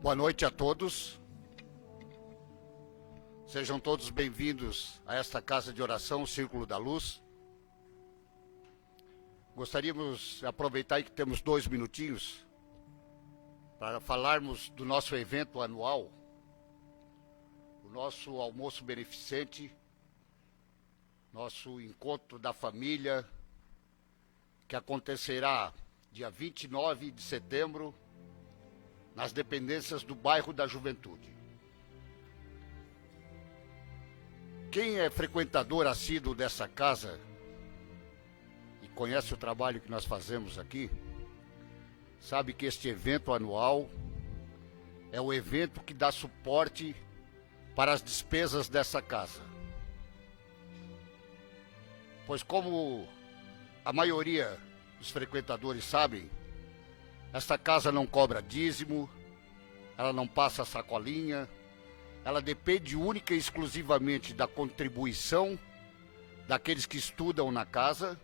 Boa noite a todos. Sejam todos bem-vindos a esta casa de oração, o Círculo da Luz. Gostaríamos de aproveitar que temos 2 minutinhos para falarmos do nosso evento anual, o nosso almoço beneficente, nosso encontro da família, que acontecerá dia 29 de setembro, nas dependências do bairro da Juventude. Quem é frequentador assíduo dessa casa e conhece o trabalho que nós fazemos aqui, sabe que este evento anual é o evento que dá suporte para as despesas dessa casa. Pois como a maioria dos frequentadores sabem, esta casa não cobra dízimo, ela não passa sacolinha, ela depende única e exclusivamente da contribuição daqueles que estudam na casa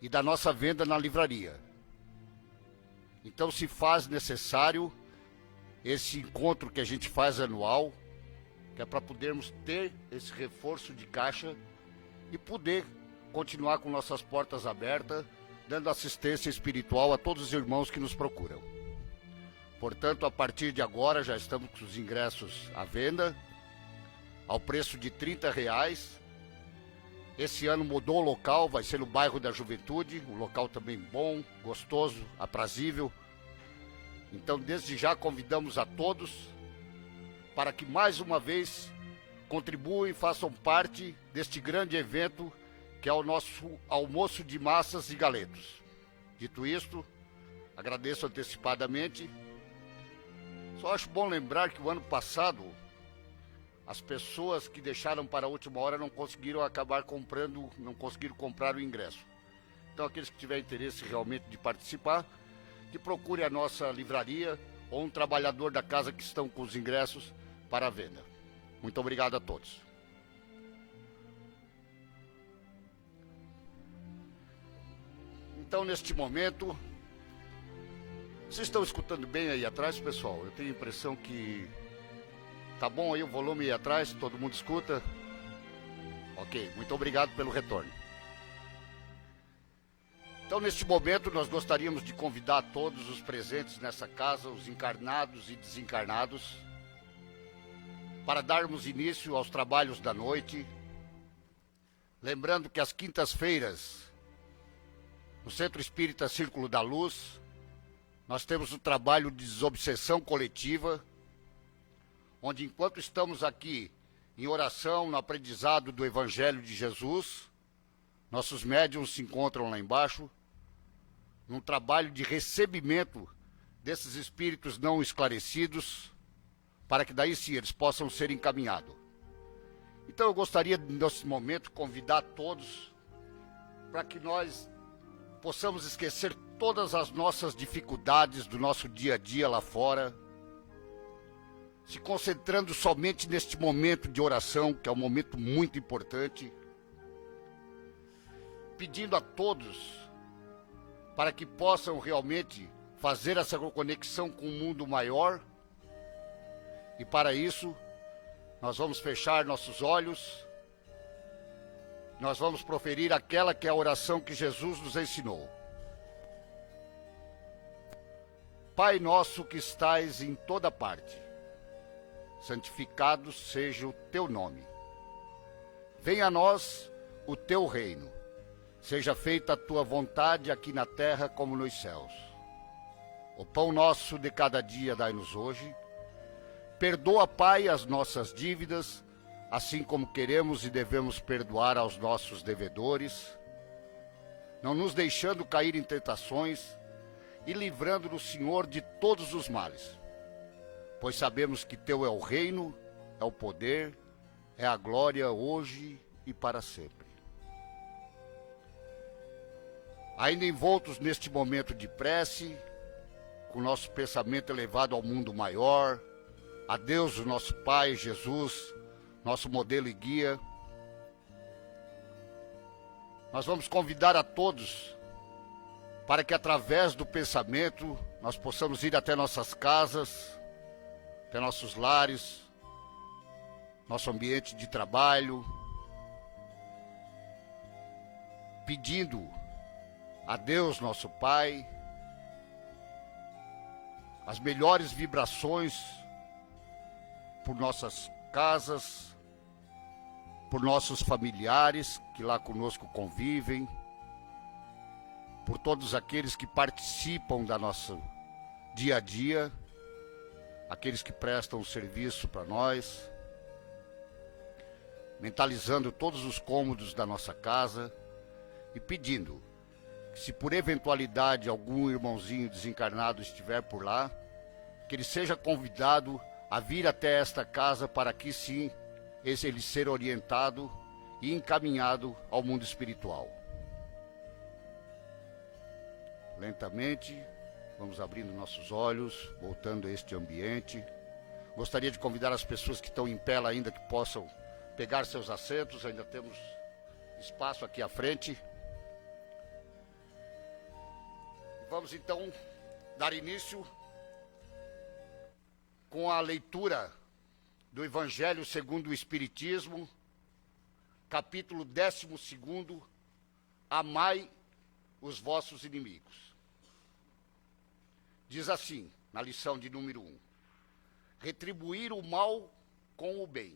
e da nossa venda na livraria. Então se faz necessário esse encontro que a gente faz anual, que é para podermos ter esse reforço de caixa e poder continuar com nossas portas abertas, dando assistência espiritual a todos os irmãos que nos procuram. Portanto, a partir de agora já estamos com os ingressos à venda, ao preço de R$30. Esse ano mudou o local, vai ser no bairro da Juventude, um local também bom, gostoso, aprazível. Então, desde já convidamos a todos para que mais uma vez contribuam e façam parte deste grande evento que é o nosso almoço de massas e galetos. Dito isto, agradeço antecipadamente. Só acho bom lembrar que o ano passado, as pessoas que deixaram para a última hora não conseguiram comprar o ingresso. Então, aqueles que tiverem interesse realmente de participar, que procure a nossa livraria ou um trabalhador da casa que estão com os ingressos para a venda. Muito obrigado a todos. Então, neste momento, vocês estão escutando bem aí atrás, pessoal? Eu tenho a impressão que tá bom aí o volume aí atrás, todo mundo escuta? Ok, muito obrigado pelo retorno. Então, neste momento, nós gostaríamos de convidar todos os presentes nessa casa, os encarnados e desencarnados, para darmos início aos trabalhos da noite. Lembrando que às quintas-feiras, no Centro Espírita Círculo da Luz, nós temos o trabalho de desobsessão coletiva, onde enquanto estamos aqui em oração, no aprendizado do Evangelho de Jesus, nossos médiuns se encontram lá embaixo, num trabalho de recebimento desses espíritos não esclarecidos, para que daí sim eles possam ser encaminhados. Então eu gostaria, nesse momento, convidar todos para que nós possamos esquecer todas as nossas dificuldades do nosso dia a dia lá fora, se concentrando somente neste momento de oração, que é um momento muito importante, pedindo a todos para que possam realmente fazer essa conexão com o mundo maior, e para isso nós vamos fechar nossos olhos, nós vamos proferir aquela que é a oração que Jesus nos ensinou. Pai nosso que estais em toda parte, santificado seja o teu nome. Venha a nós o teu reino. Seja feita a tua vontade aqui na terra como nos céus. O pão nosso de cada dia dai-nos hoje. Perdoa, Pai, as nossas dívidas, assim como queremos e devemos perdoar aos nossos devedores, não nos deixando cair em tentações e livrando-nos, Senhor, de todos os males. Pois sabemos que teu é o reino, é o poder, é a glória hoje e para sempre. Ainda envoltos neste momento de prece, com nosso pensamento elevado ao mundo maior, a Deus, o nosso Pai, Jesus, nosso modelo e guia, nós vamos convidar a todos para que através do pensamento nós possamos ir até nossas casas, até nossos lares, nosso ambiente de trabalho, pedindo a Deus, nosso Pai, as melhores vibrações por nossas casas, por nossos familiares que lá conosco convivem, por todos aqueles que participam da nossa dia a dia, aqueles que prestam serviço para nós, mentalizando todos os cômodos da nossa casa e pedindo que, se por eventualidade algum irmãozinho desencarnado estiver por lá, que ele seja convidado a vir até esta casa para que sim, ele ser orientado e encaminhado ao mundo espiritual. Lentamente, vamos abrindo nossos olhos, voltando a este ambiente. Gostaria de convidar as pessoas que estão em pé ainda que possam pegar seus assentos, ainda temos espaço aqui à frente. Vamos então dar início com a leitura do Evangelho segundo o Espiritismo, capítulo 12, Amai os vossos inimigos. Diz assim, na lição de número 1, retribuir o mal com o bem.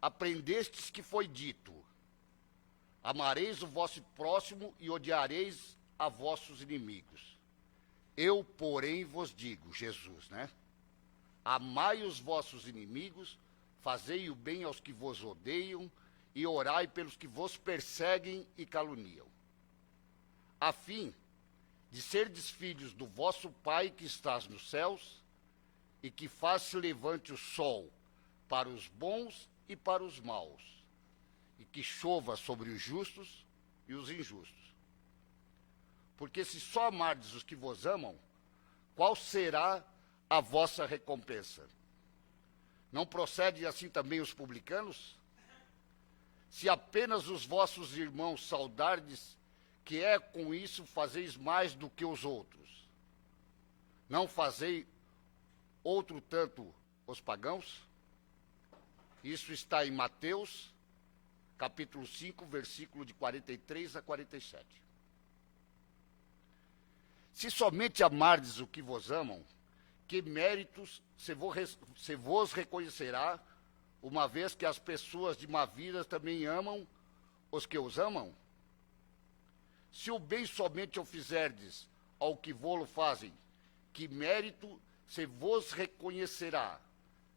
Aprendestes que foi dito, amareis o vosso próximo e odiareis a vossos inimigos. Eu, porém, vos digo, Jesus, né? Amai os vossos inimigos, fazei o bem aos que vos odeiam e orai pelos que vos perseguem e caluniam, a fim de serdes filhos do vosso Pai que estás nos céus e que faz se levante o sol para os bons e para os maus, e que chova sobre os justos e os injustos. Porque se só amardes os que vos amam, qual será a vossa recompensa? Não procede assim também os publicanos? Se apenas os vossos irmãos saudardes, que é com isso fazeis mais do que os outros, não fazei outro tanto os pagãos? Isso está em Mateus, capítulo 5, versículo de 43 a 47. Se somente amardes o que vos amam, que méritos se vos reconhecerá, uma vez que as pessoas de má vida também amam os que os amam? Se o bem somente o fizerdes ao que vô-lo fazem, que mérito se vos reconhecerá,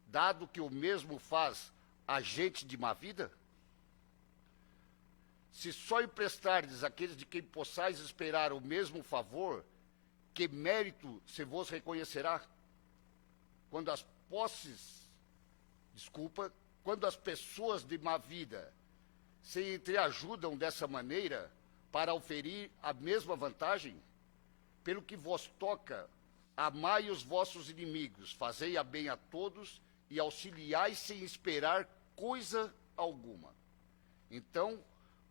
dado que o mesmo faz a gente de má vida? Se só emprestardes àqueles de quem possais esperar o mesmo favor, que mérito se vos reconhecerá? Quando as pessoas de má vida se entreajudam dessa maneira para oferir a mesma vantagem, pelo que vos toca, amai os vossos inimigos, fazei a bem a todos e auxiliai sem esperar coisa alguma. Então,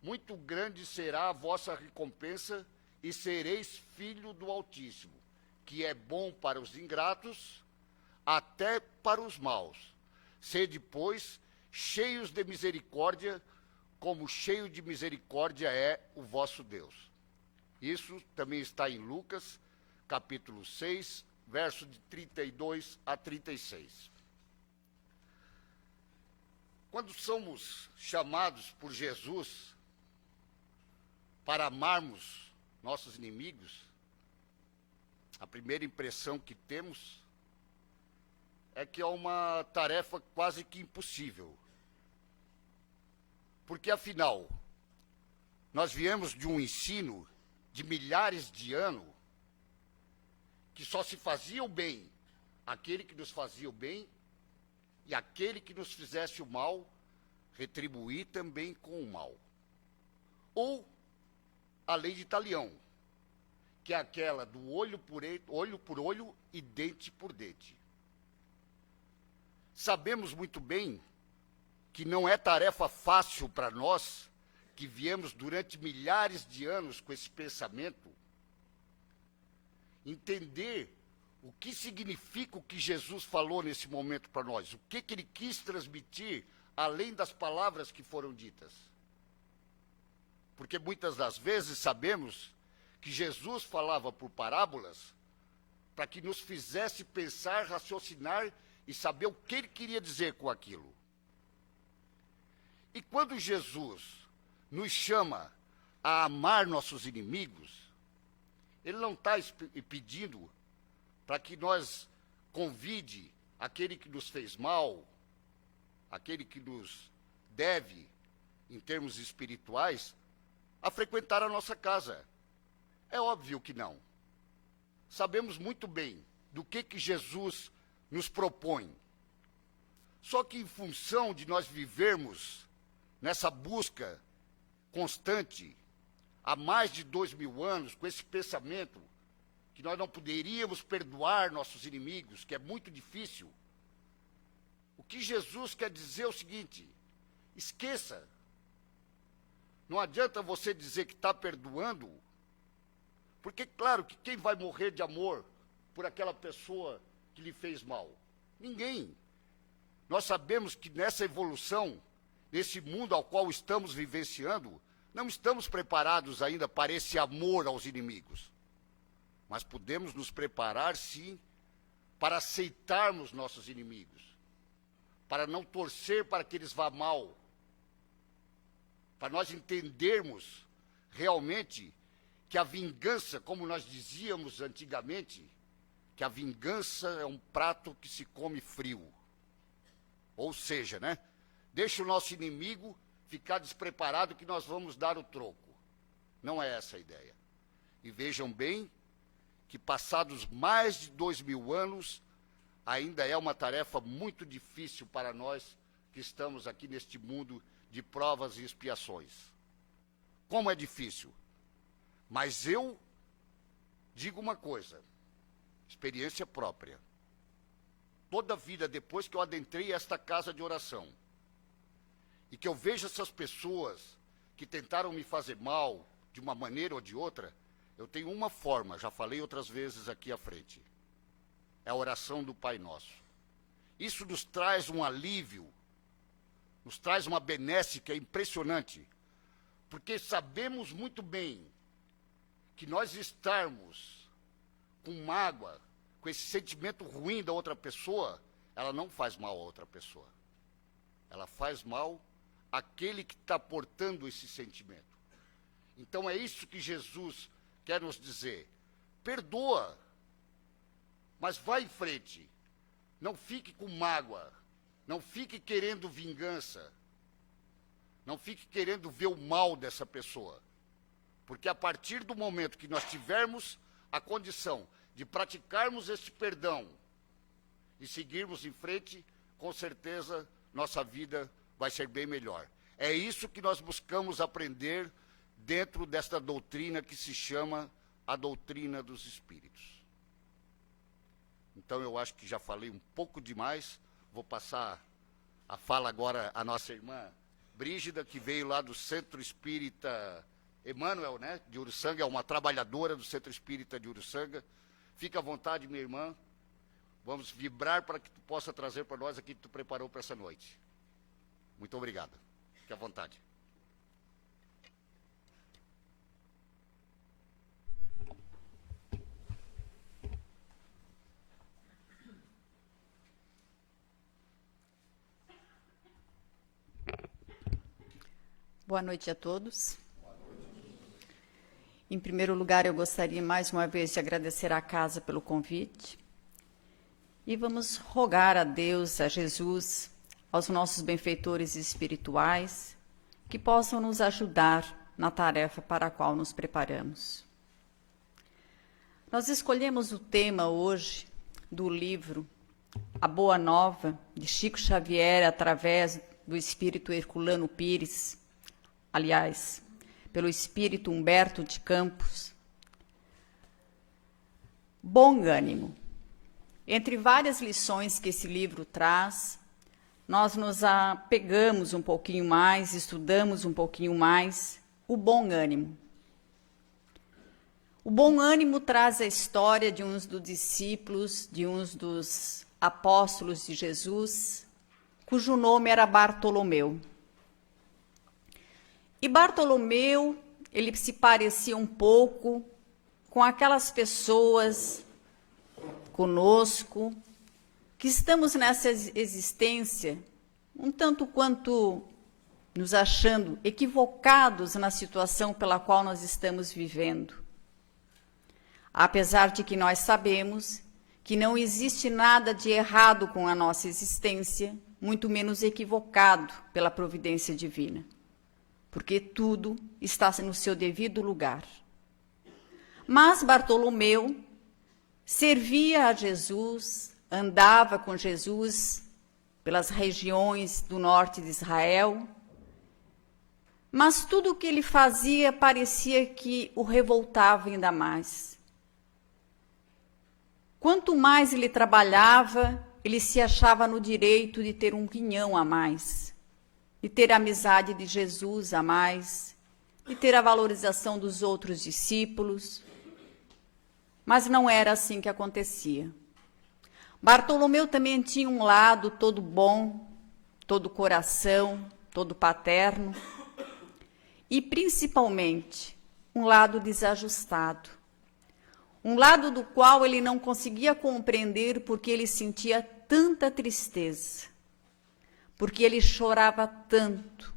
muito grande será a vossa recompensa e sereis filho do Altíssimo, que é bom para os ingratos, até para os maus. Sede, pois, cheios de misericórdia, como cheio de misericórdia é o vosso Deus. Isso também está em Lucas, capítulo 6, verso de 32 a 36. Quando somos chamados por Jesus para amarmos nossos inimigos, a primeira impressão que temos é que é uma tarefa quase que impossível. Porque, afinal, nós viemos de um ensino de milhares de anos que só se fazia o bem àquele que nos fazia o bem e aquele que nos fizesse o mal, retribuir também com o mal. Ou a lei de Talião, que é aquela do olho por olho e dente por dente. Sabemos muito bem que não é tarefa fácil para nós, que viemos durante milhares de anos com esse pensamento, entender O que significa o que Jesus falou nesse momento para nós? O que ele quis transmitir, além das palavras que foram ditas? Porque muitas das vezes sabemos que Jesus falava por parábolas para que nos fizesse pensar, raciocinar e saber o que ele queria dizer com aquilo. E quando Jesus nos chama a amar nossos inimigos, ele não está pedindo para que nós convide aquele que nos fez mal, aquele que nos deve, em termos espirituais, a frequentar a nossa casa. É óbvio que não. Sabemos muito bem do que Jesus nos propõe. Só que em função de nós vivermos nessa busca constante, há mais de 2000 anos, com esse pensamento que nós não poderíamos perdoar nossos inimigos, que é muito difícil, o que Jesus quer dizer é o seguinte: esqueça. Não adianta você dizer que está perdoando, porque claro que quem vai morrer de amor por aquela pessoa que lhe fez mal? Ninguém. Nós sabemos que nessa evolução, nesse mundo ao qual estamos vivenciando, não estamos preparados ainda para esse amor aos inimigos. Mas podemos nos preparar, sim, para aceitarmos nossos inimigos, para não torcer para que eles vá mal, para nós entendermos realmente que a vingança, como nós dizíamos antigamente, que a vingança é um prato que se come frio. Ou seja, né? Deixa o nosso inimigo ficar despreparado que nós vamos dar o troco. Não é essa a ideia. E vejam bem que passados mais de 2000 anos, ainda é uma tarefa muito difícil para nós que estamos aqui neste mundo de provas e expiações. Como é difícil. Mas eu digo uma coisa, experiência própria. Toda a vida, depois que eu adentrei esta casa de oração, e que eu vejo essas pessoas que tentaram me fazer mal, de uma maneira ou de outra, eu tenho uma forma, já falei outras vezes aqui à frente. É a oração do Pai Nosso. Isso nos traz um alívio, nos traz uma benesse que é impressionante, porque sabemos muito bem que nós estarmos com mágoa, com esse sentimento ruim da outra pessoa, ela não faz mal a outra pessoa. Ela faz mal àquele que está portando esse sentimento. Então é isso que Jesus quer nos dizer. Perdoa, mas vá em frente. Não fique com mágoa. Não fique querendo vingança. Não fique querendo ver o mal dessa pessoa. Porque a partir do momento que nós tivermos a condição de praticarmos este perdão e seguirmos em frente, com certeza nossa vida vai ser bem melhor. É isso que nós buscamos aprender dentro desta doutrina que se chama a doutrina dos espíritos. Então eu acho que já falei um pouco demais, vou passar a fala agora à nossa irmã Brígida, que veio lá do Centro Espírita Emmanuel, né, de Uruçanga, é uma trabalhadora do Centro Espírita de Uruçanga. Fica à vontade, minha irmã. Vamos vibrar para que tu possa trazer para nós aquilo que tu preparou para essa noite. Muito obrigado. Fique à vontade. Boa noite a todos. Em primeiro lugar, eu gostaria mais uma vez de agradecer à casa pelo convite. E vamos rogar a Deus, a Jesus, aos nossos benfeitores espirituais, que possam nos ajudar na tarefa para a qual nos preparamos. Nós escolhemos o tema hoje do livro A Boa Nova, de Chico Xavier, através do espírito Herculano Pires, aliás, pelo espírito Humberto de Campos. Bom ânimo. Entre várias lições que esse livro traz, nós nos apegamos um pouquinho mais, estudamos um pouquinho mais o bom ânimo. O bom ânimo traz a história de uns dos discípulos, de uns dos apóstolos de Jesus, cujo nome era Bartolomeu. E Bartolomeu, ele se parecia um pouco com aquelas pessoas conosco, que estamos nessa existência um tanto quanto nos achando equivocados na situação pela qual nós estamos vivendo. Apesar de que nós sabemos que não existe nada de errado com a nossa existência, muito menos equivocado pela providência divina, porque tudo está no seu devido lugar. Mas Bartolomeu servia a Jesus, andava com Jesus pelas regiões do norte de Israel, mas tudo o que ele fazia parecia que o revoltava ainda mais. Quanto mais ele trabalhava, ele se achava no direito de ter um quinhão a mais, de ter a amizade de Jesus a mais, de ter a valorização dos outros discípulos. Mas não era assim que acontecia. Bartolomeu também tinha um lado todo bom, todo coração, todo paterno, e principalmente um lado desajustado. Um lado do qual ele não conseguia compreender porque ele sentia tanta tristeza, porque ele chorava tanto,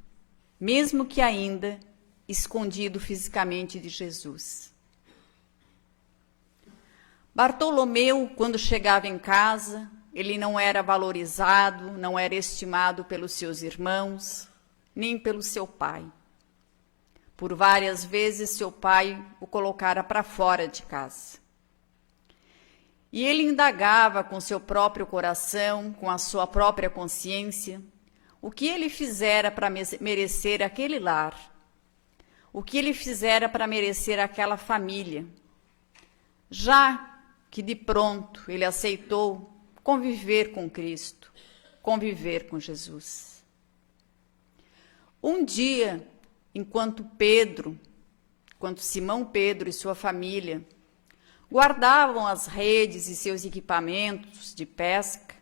mesmo que ainda escondido fisicamente de Jesus. Bartolomeu, quando chegava em casa, ele não era valorizado, não era estimado pelos seus irmãos, nem pelo seu pai. Por várias vezes, seu pai o colocara para fora de casa. E ele indagava com seu próprio coração, com a sua própria consciência, o que ele fizera para merecer aquele lar, o que ele fizera para merecer aquela família, já que de pronto ele aceitou conviver com Cristo, conviver com Jesus. Um dia, enquanto Simão Pedro e sua família guardavam as redes e seus equipamentos de pesca,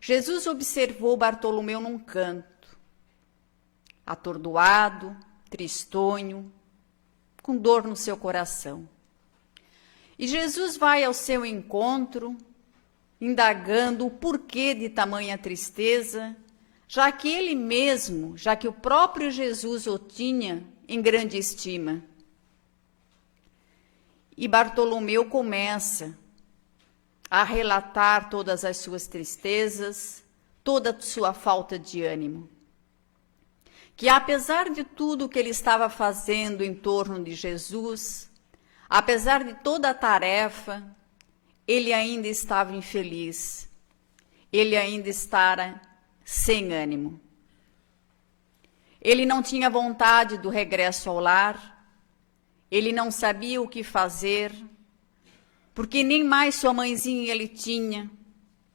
Jesus observou Bartolomeu num canto, atordoado, tristonho, com dor no seu coração. E Jesus vai ao seu encontro, indagando o porquê de tamanha tristeza, já que o próprio Jesus o tinha em grande estima. E Bartolomeu começa a relatar todas as suas tristezas, toda a sua falta de ânimo. Que apesar de tudo que ele estava fazendo em torno de Jesus, apesar de toda a tarefa, ele ainda estava infeliz, ele ainda estava sem ânimo. Ele não tinha vontade do regresso ao lar, ele não sabia o que fazer, porque nem mais sua mãezinha ele tinha,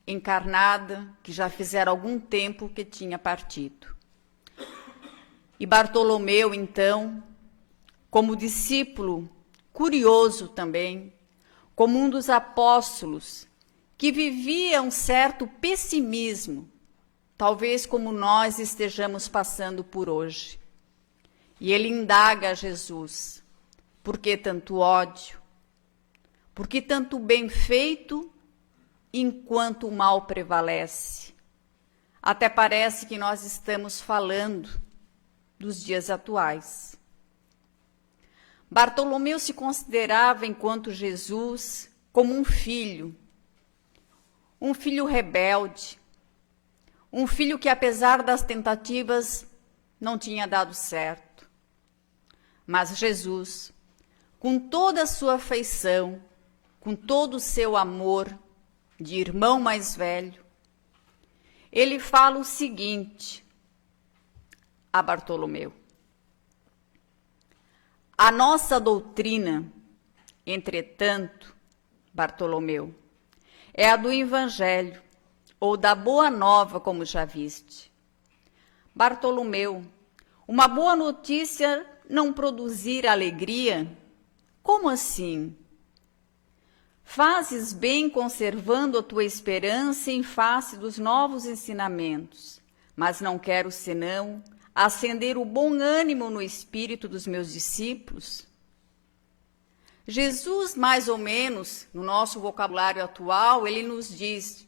encarnada, que já fizera algum tempo que tinha partido. E Bartolomeu, então, como discípulo curioso também, como um dos apóstolos que vivia um certo pessimismo, talvez como nós estejamos passando por hoje. E ele indaga a Jesus, por que tanto ódio? Por que tanto bem feito enquanto o mal prevalece? Até parece que nós estamos falando dos dias atuais. Bartolomeu se considerava, enquanto Jesus, como um filho rebelde, um filho que, apesar das tentativas, não tinha dado certo. Mas Jesus, com toda a sua afeição, com todo o seu amor de irmão mais velho, ele fala o seguinte a Bartolomeu: a nossa doutrina, entretanto, Bartolomeu, é a do Evangelho, ou da Boa Nova, como já viste. Bartolomeu, uma boa notícia não produzir alegria, Como assim? Fazes bem conservando a tua esperança em face dos novos ensinamentos, mas não quero senão acender o bom ânimo no espírito dos meus discípulos. Jesus, mais ou menos, no nosso vocabulário atual, ele nos diz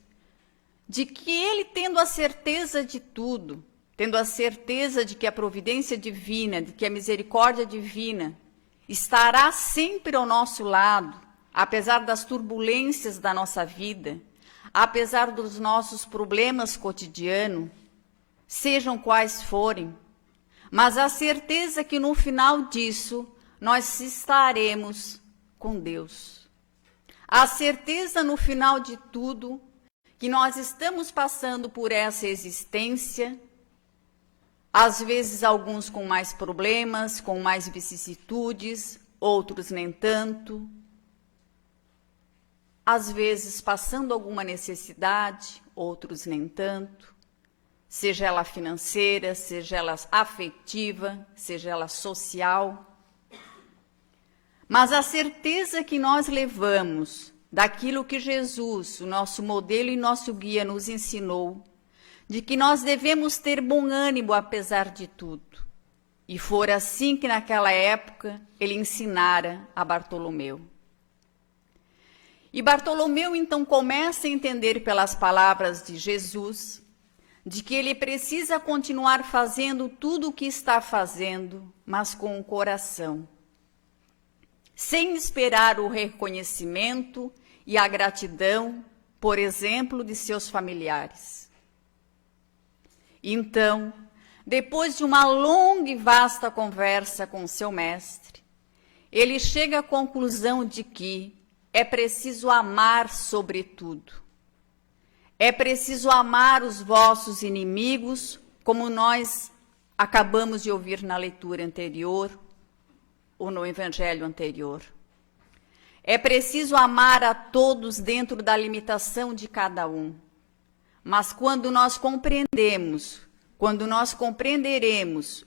de que ele, tendo a certeza de tudo, tendo a certeza de que a providência divina, de que a misericórdia divina estará sempre ao nosso lado, apesar das turbulências da nossa vida, apesar dos nossos problemas cotidianos, sejam quais forem, mas a certeza que no final disso nós estaremos com Deus. A certeza no final de tudo que nós estamos passando por essa existência, às vezes alguns com mais problemas, com mais vicissitudes, outros nem tanto, às vezes passando alguma necessidade, outros nem tanto, seja ela financeira, seja ela afetiva, seja ela social. Mas a certeza que nós levamos daquilo que Jesus, o nosso modelo e nosso guia, nos ensinou, de que nós devemos ter bom ânimo apesar de tudo. E foi assim que naquela época ele ensinara a Bartolomeu. E Bartolomeu então começa a entender pelas palavras de Jesus, de que ele precisa continuar fazendo tudo o que está fazendo, mas com o coração, sem esperar o reconhecimento e a gratidão, por exemplo, de seus familiares. Então, depois de uma longa e vasta conversa com seu mestre, ele chega à conclusão de que é preciso amar sobretudo. É preciso amar os vossos inimigos, como nós acabamos de ouvir na leitura anterior, ou no evangelho anterior. É preciso amar a todos dentro da limitação de cada um. Mas quando nós compreenderemos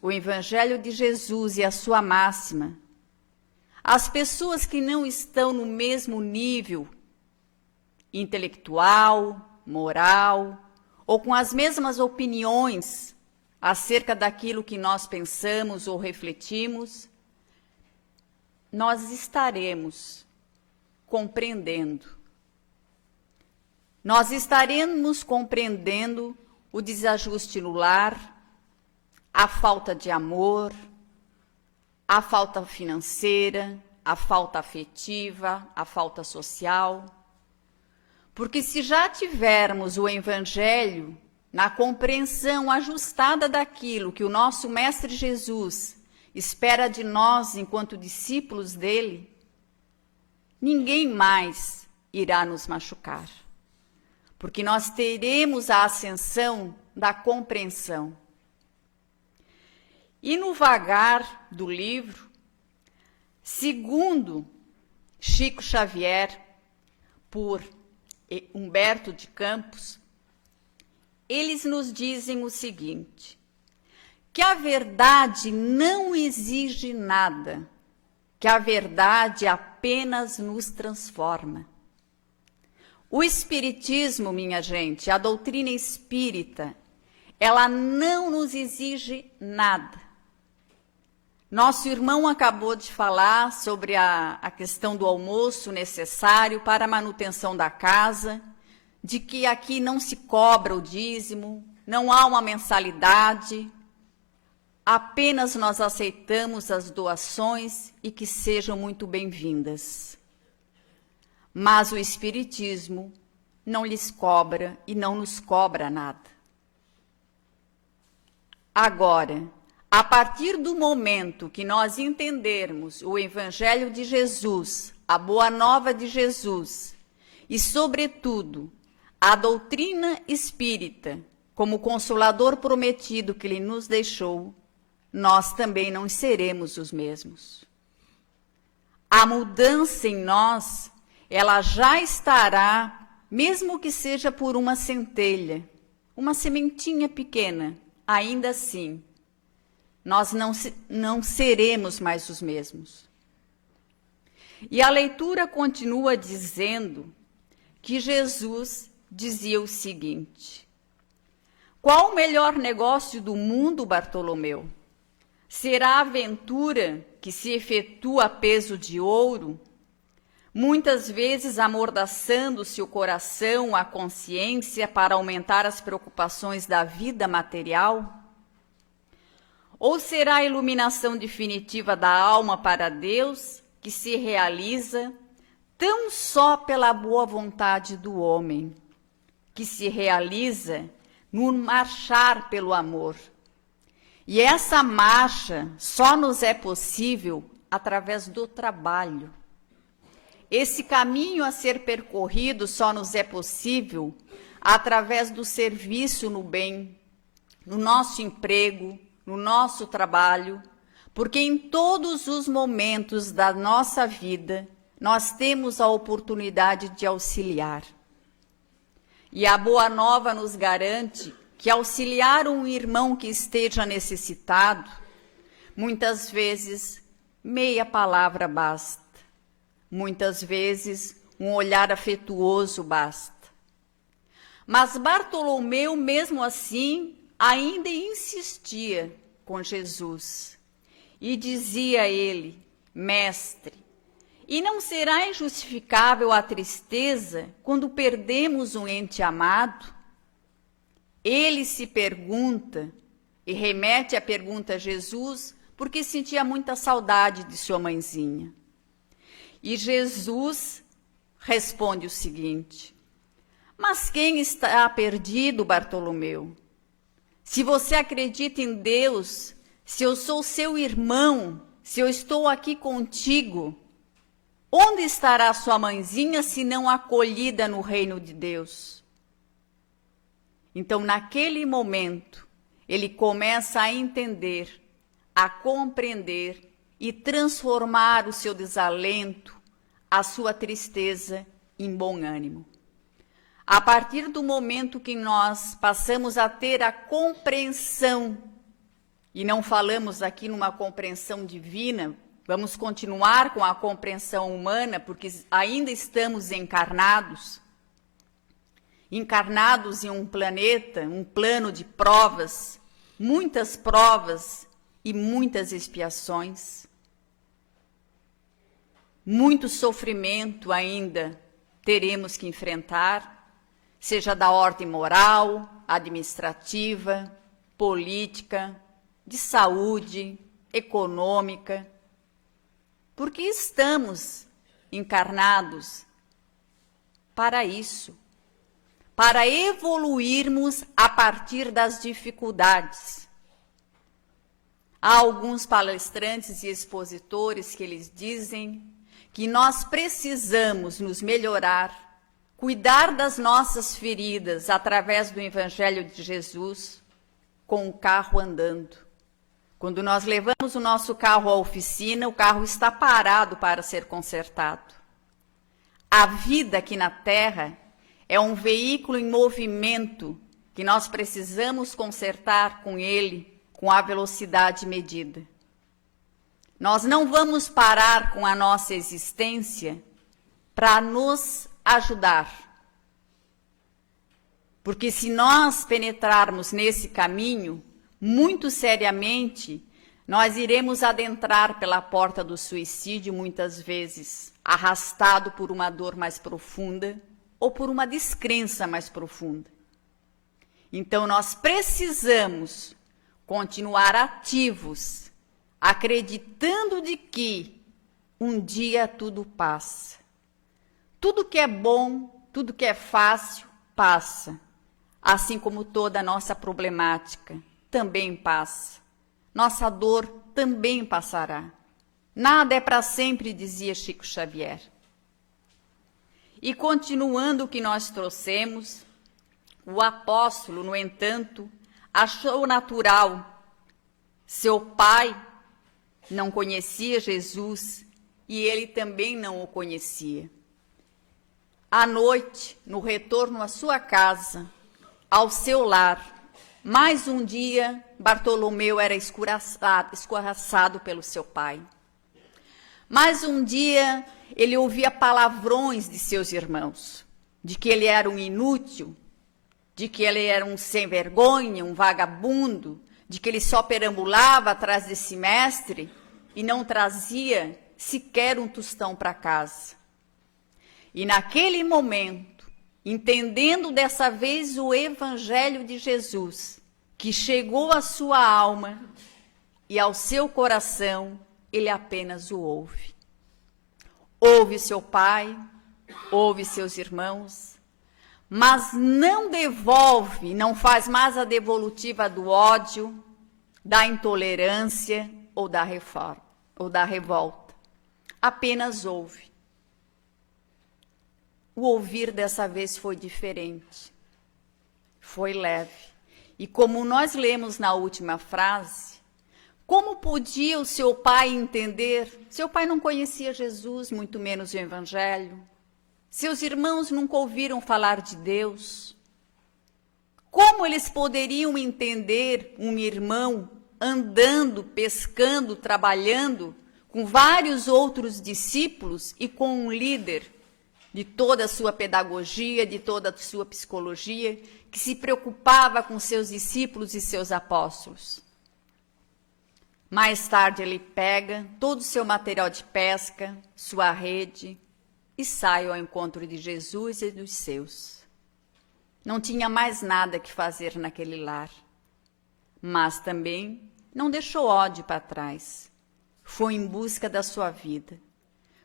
o evangelho de Jesus e a sua máxima, as pessoas que não estão no mesmo nível intelectual, moral, ou com as mesmas opiniões acerca daquilo que nós pensamos ou refletimos, nós estaremos compreendendo. Nós estaremos compreendendo o desajuste no lar, a falta de amor, a falta financeira, a falta afetiva, a falta social. Porque se já tivermos o Evangelho na compreensão ajustada daquilo que o nosso Mestre Jesus espera de nós enquanto discípulos dele, ninguém mais irá nos machucar. Porque nós teremos a ascensão da compreensão. E no vagar do livro, segundo Chico Xavier, por Humberto de Campos, eles nos dizem o seguinte, que a verdade não exige nada, que a verdade apenas nos transforma. O Espiritismo, minha gente, a doutrina espírita, ela não nos exige nada. Nosso irmão acabou de falar sobre a questão do almoço necessário para a manutenção da casa, de que aqui não se cobra o dízimo, não há uma mensalidade, apenas nós aceitamos as doações e que sejam muito bem-vindas. Mas o Espiritismo não lhes cobra e não nos cobra nada. Agora, a partir do momento que nós entendermos o Evangelho de Jesus, a Boa Nova de Jesus, e, sobretudo, a doutrina espírita, como consolador prometido que ele nos deixou, nós também não seremos os mesmos. A mudança em nós, ela já estará, mesmo que seja por uma centelha, uma sementinha pequena, ainda assim, nós não seremos mais os mesmos. E a leitura continua dizendo que Jesus dizia o seguinte: qual o melhor negócio do mundo, Bartolomeu? Será a aventura que se efetua a peso de ouro, muitas vezes amordaçando-se o coração, a consciência, para aumentar as preocupações da vida material? Ou será a iluminação definitiva da alma para Deus, que se realiza tão só pela boa vontade do homem, que se realiza no marchar pelo amor? E essa marcha só nos é possível através do trabalho. Esse caminho a ser percorrido só nos é possível através do serviço no bem, no nosso emprego, no nosso trabalho, porque em todos os momentos da nossa vida nós temos a oportunidade de auxiliar. E a Boa Nova nos garante que auxiliar um irmão que esteja necessitado, muitas vezes meia palavra basta, muitas vezes um olhar afetuoso basta. Mas Bartolomeu, mesmo assim, ainda insistia com Jesus e dizia a ele: mestre, e não será injustificável a tristeza quando perdemos um ente amado? Ele se pergunta, e remete a pergunta a Jesus, porque sentia muita saudade de sua mãezinha. E Jesus responde o seguinte: mas quem está perdido, Bartolomeu? Se você acredita em Deus, se eu sou seu irmão, se eu estou aqui contigo, onde estará sua mãezinha se não acolhida no reino de Deus? Então, naquele momento, ele começa a entender, a compreender e transformar o seu desalento, a sua tristeza em bom ânimo. A partir do momento que nós passamos a ter a compreensão, e não falamos aqui numa compreensão divina, vamos continuar com a compreensão humana, porque ainda estamos encarnados em um planeta, um plano de provas, muitas provas e muitas expiações. Muito sofrimento ainda teremos que enfrentar, seja da ordem moral, administrativa, política, de saúde, econômica, porque estamos encarnados para isso, para evoluirmos a partir das dificuldades. Há alguns palestrantes e expositores que eles dizem que nós precisamos nos melhorar, cuidar das nossas feridas através do Evangelho de Jesus, com o carro andando. Quando nós levamos o nosso carro à oficina, o carro está parado para ser consertado. A vida aqui na Terra é um veículo em movimento que nós precisamos consertar com ele, com a velocidade medida. Nós não vamos parar com a nossa existência para nos ajudar. Porque se nós penetrarmos nesse caminho, muito seriamente, nós iremos adentrar pela porta do suicídio, muitas vezes arrastado por uma dor mais profunda ou por uma descrença mais profunda. Então, nós precisamos continuar ativos, acreditando de que um dia tudo passa. Tudo que é bom, tudo que é fácil, passa. Assim como toda a nossa problemática também passa. Nossa dor também passará. Nada é para sempre, dizia Chico Xavier. E continuando o que nós trouxemos, o apóstolo, no entanto, achou natural. Seu pai não conhecia Jesus e ele também não o conhecia. À noite, no retorno à sua casa, ao seu lar, mais um dia, Bartolomeu era escorraçado pelo seu pai. Mas um dia ele ouvia palavrões de seus irmãos, de que ele era um inútil, de que ele era um sem vergonha, um vagabundo, de que ele só perambulava atrás desse mestre e não trazia sequer um tostão para casa. E naquele momento, entendendo dessa vez o evangelho de Jesus, que chegou à sua alma e ao seu coração, ele apenas o ouve. Ouve seu pai, ouve seus irmãos, mas não devolve, não faz mais a devolutiva do ódio, da intolerância ou da reforma, ou da revolta. Apenas ouve. O ouvir dessa vez foi diferente, foi leve. E como nós lemos na última frase, como podia o seu pai entender? Seu pai não conhecia Jesus, muito menos o Evangelho. Seus irmãos nunca ouviram falar de Deus. Como eles poderiam entender um irmão andando, pescando, trabalhando, com vários outros discípulos e com um líder de toda a sua pedagogia, de toda a sua psicologia, que se preocupava com seus discípulos e seus apóstolos? Mais tarde ele pega todo o seu material de pesca, sua rede, e sai ao encontro de Jesus e dos seus. Não tinha mais nada que fazer naquele lar, mas também não deixou ódio para trás. Foi em busca da sua vida.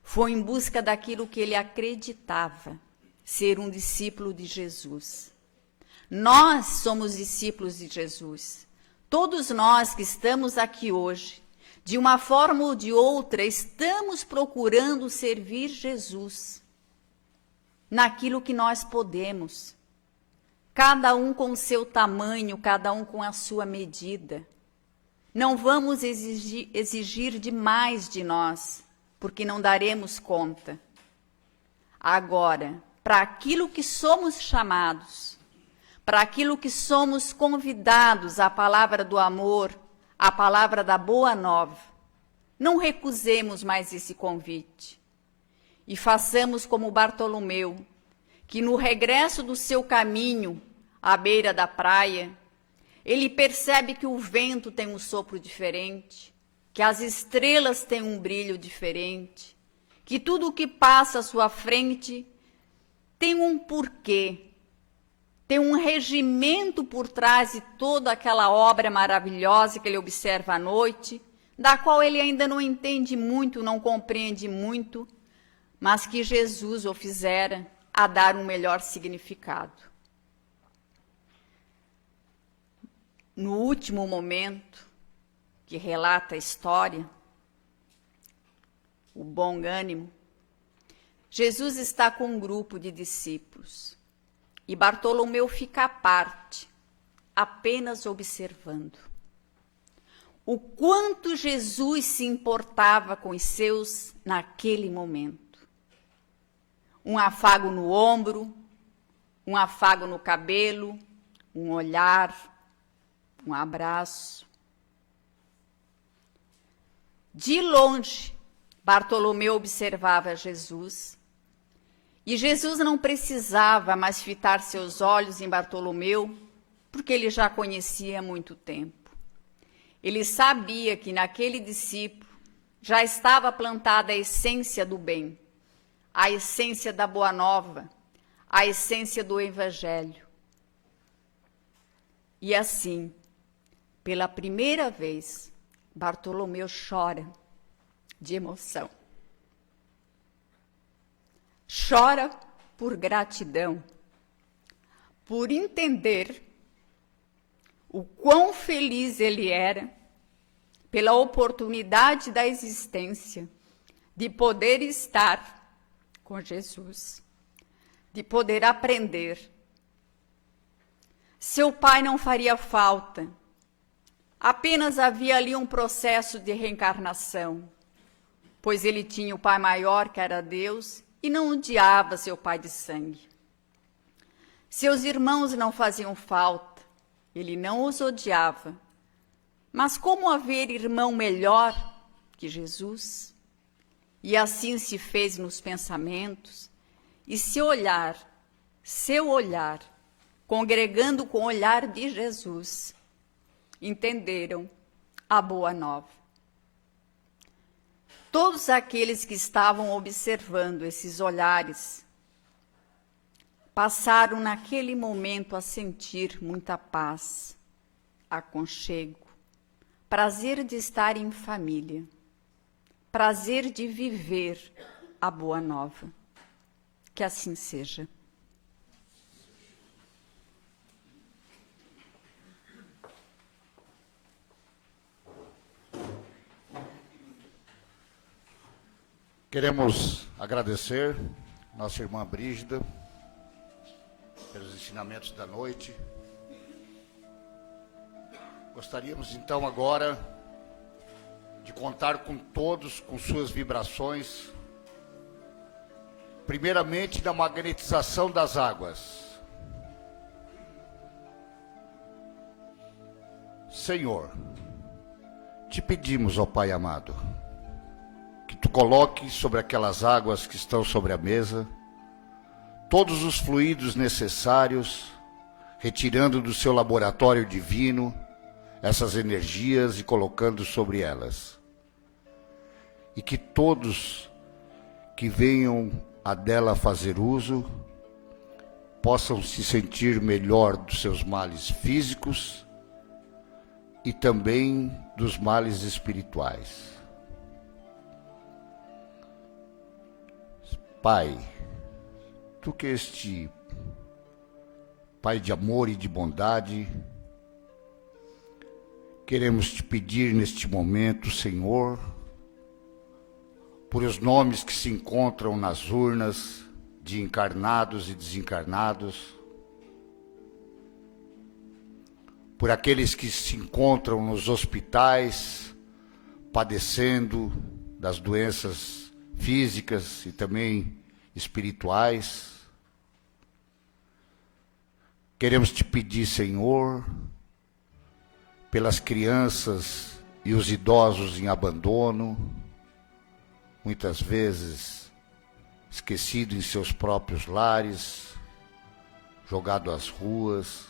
Foi em busca daquilo que ele acreditava, ser um discípulo de Jesus. Nós somos discípulos de Jesus. Todos nós que estamos aqui hoje, de uma forma ou de outra, estamos procurando servir Jesus naquilo que nós podemos. Cada um com o seu tamanho, cada um com a sua medida. Não vamos exigir demais de nós, porque não daremos conta. Agora, para aquilo que somos chamados, para aquilo que somos convidados, a palavra do amor, a palavra da boa nova, não recusemos mais esse convite. E façamos como Bartolomeu, que no regresso do seu caminho, à beira da praia, ele percebe que o vento tem um sopro diferente, que as estrelas têm um brilho diferente, que tudo o que passa à sua frente tem um porquê, tem um regimento por trás de toda aquela obra maravilhosa que ele observa à noite, da qual ele ainda não entende muito, não compreende muito, mas que Jesus o fizera a dar um melhor significado. No último momento que relata a história, o bom ânimo, Jesus está com um grupo de discípulos e Bartolomeu fica à parte, apenas observando. O quanto Jesus se importava com os seus naquele momento. Um afago no ombro, um afago no cabelo, um olhar, um abraço. De longe, Bartolomeu observava Jesus, e Jesus não precisava mais fitar seus olhos em Bartolomeu, porque ele já conhecia há muito tempo. Ele sabia que naquele discípulo já estava plantada a essência do bem, a essência da boa nova, a essência do evangelho. E assim, pela primeira vez, Bartolomeu chora de emoção. Chora por gratidão, por entender o quão feliz ele era pela oportunidade da existência de poder estar com Jesus, de poder aprender. Seu pai não faria falta, apenas havia ali um processo de reencarnação, pois ele tinha o pai maior, que era Deus, e não odiava seu pai de sangue. Seus irmãos não faziam falta, ele não os odiava. Mas como haver irmão melhor que Jesus? e assim se fez nos pensamentos, e se olhar, seu olhar, congregando com o olhar de Jesus, entenderam a boa nova. Todos aqueles que estavam observando esses olhares passaram naquele momento a sentir muita paz, aconchego, prazer de estar em família, prazer de viver a boa nova. Que assim seja. Queremos agradecer nossa irmã Brígida pelos ensinamentos da noite. Gostaríamos então agora de contar com todos, com suas vibrações, primeiramente da magnetização das águas. Senhor, te pedimos, ó Pai amado, que tu coloque sobre aquelas águas que estão sobre a mesa todos os fluidos necessários, retirando do seu laboratório divino essas energias e colocando sobre elas. E que todos que venham a dela fazer uso possam se sentir melhor dos seus males físicos e também dos males espirituais. Pai, tu que este Pai de amor e de bondade, queremos te pedir neste momento, Senhor, por os nomes que se encontram nas urnas de encarnados e desencarnados, por aqueles que se encontram nos hospitais, padecendo das doenças físicas e também espirituais. Queremos te pedir, Senhor, pelas crianças e os idosos em abandono, muitas vezes esquecidos em seus próprios lares, jogados às ruas.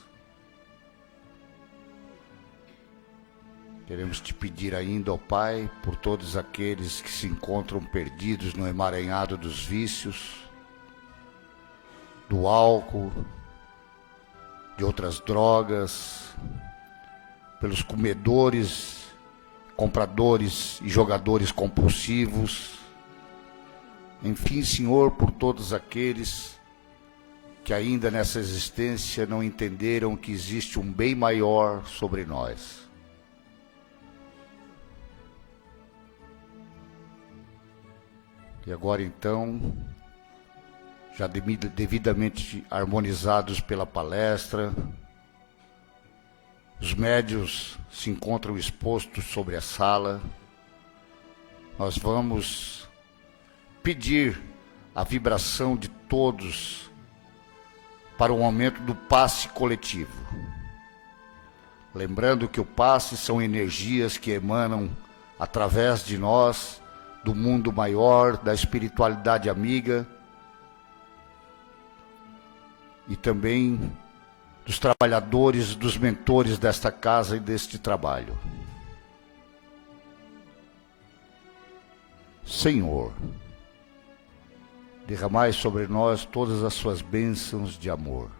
Queremos te pedir ainda, ó Pai, por todos aqueles que se encontram perdidos no emaranhado dos vícios, do álcool, de outras drogas, pelos comedores, compradores e jogadores compulsivos. Enfim, Senhor, por todos aqueles que ainda nessa existência não entenderam que existe um bem maior sobre nós. E agora então, já devidamente harmonizados pela palestra, os médiuns se encontram expostos sobre a sala. Nós vamos pedir a vibração de todos para o aumento do passe coletivo. Lembrando que o passe são energias que emanam através de nós, do mundo maior, da espiritualidade amiga e também dos trabalhadores, dos mentores desta casa e deste trabalho. Senhor, derramai sobre nós todas as suas bênçãos de amor.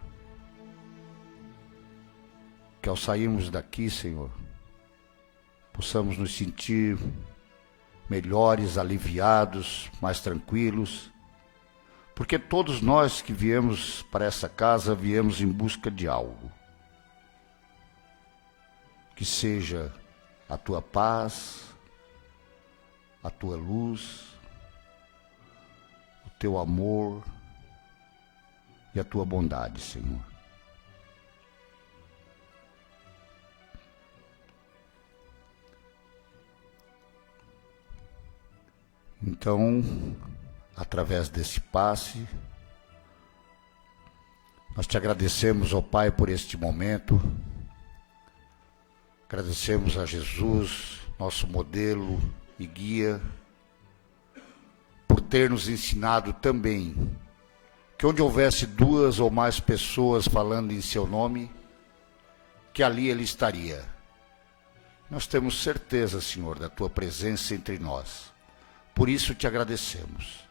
Que ao sairmos daqui, Senhor, possamos nos sentir melhores, aliviados, mais tranquilos, porque todos nós que viemos para essa casa, viemos em busca de algo. Que seja a tua paz, a tua luz, o teu amor e a tua bondade, Senhor. Então, através desse passe, nós te agradecemos, ó Pai, por este momento. Agradecemos a Jesus, nosso modelo e guia, ter nos ensinado também que onde houvesse 2 ou mais pessoas falando em seu nome, que ali ele estaria. Nós temos certeza, Senhor, da tua presença entre nós. Por isso te agradecemos.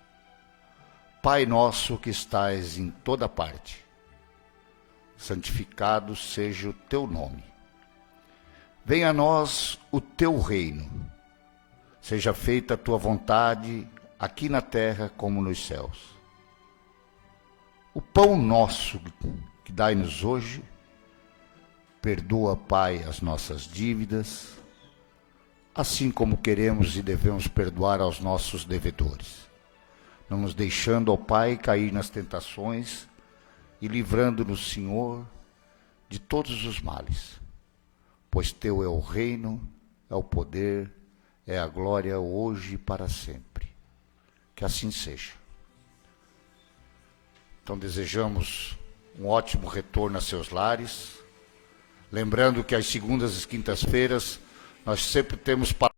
Pai nosso que estais em toda parte, santificado seja o teu nome. Venha a nós o teu reino. Seja feita a tua vontade, aqui na terra como nos céus. O pão nosso que dai-nos hoje, perdoa, Pai, as nossas dívidas, assim como queremos e devemos perdoar aos nossos devedores. Não nos deixando, ó Pai, cair nas tentações e livrando-nos, Senhor, de todos os males. Pois teu é o reino, é o poder, é a glória hoje e para sempre. Que assim seja. Então desejamos um ótimo retorno a seus lares. Lembrando que às segundas e quintas-feiras nós sempre temos palavras